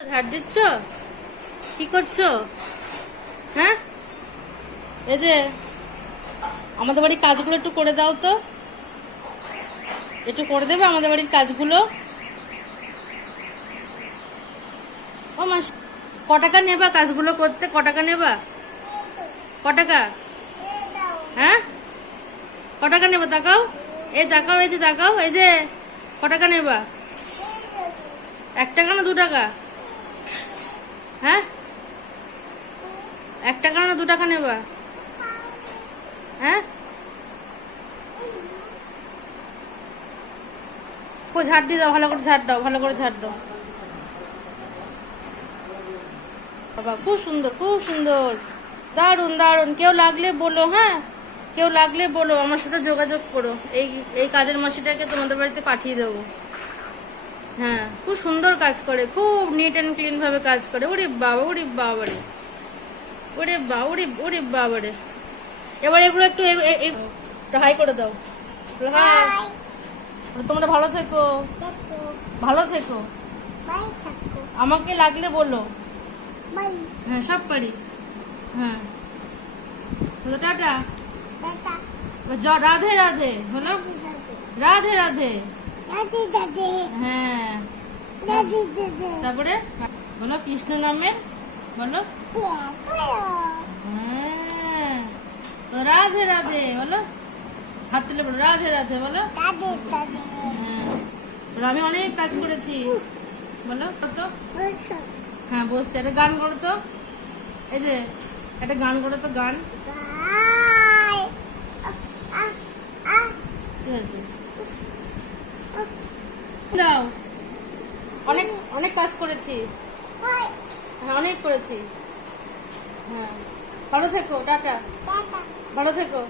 ঝাড় দিচ্ছ? কি করছো? হ্যাঁ, এই যে আমাদের বাড়ির কাজগুলো একটু করে দাও তো। একটু করে দেবে আমাদের বাড়ির কাজগুলো? ও মাস, ক টাকা নেবা কাজগুলো করতে? ক টাকা নেবা? ক টাকা? হ্যাঁ, ক টাকা নেবা? তাকাও, এই তাকাও, এই যে তাকাও, এই যে ক টাকা নেবা? 1 টাকা না 2 টাকা? হ্যাঁ, 1 টাকা না 2 টাকা নেবা? হ্যাঁ, ও ঝাড় দিয়ে দাও, ভালো করে ঝাড় দাও, ভালো করে ঝাড় দাও। বাবা খুব সুন্দর, খুব সুন্দর, দারুণ দারুণ। কেউ লাগলে বলো, হ্যাঁ, কেউ লাগলে বলো, আমার সাথে যোগাযোগ করো। এই এই কাজের মাসিটাকে তোমাদের বাড়িতে পাঠিয়ে দেবো। হ্যাঁ, খুব সুন্দর কাজ করে, খুব নিট অ্যান্ড ক্লিন ভাবে কাজ করে। ওরে বাবা, ওরে বাবারে, ওরে বা, ওরে ওরে বাবারে। এবার এগুলো একটু হাই করে দাও। হ্যাঁ, তোমরা ভালো থেকো, ভালো থেকো। আমাকে লাগলে বলো। হ্যাঁ, সব পারি। হ্যাঁ, টাটা। রাধে রাধে বলো, রাধে রাধে। হ্যাঁ, তারপরে বলো কৃষ্ণ নামে বলো। হ্যাঁ, রাধে রাধে বলো, হাত তুলে বলো রাধে রাধে বলো। হ্যাঁ, আমি অনেক কাজ করেছি বলো তো। হ্যাঁ, বসছে, একটা গান করো তো। এই যে একটা গান করো তো, গান। কি হয়েছে? দাও, অনেক অনেক কাজ করেছি। হ্যাঁ, অনেক করেছি। হ্যাঁ, ভালো থেকো, টাটা। ভালো থেকো।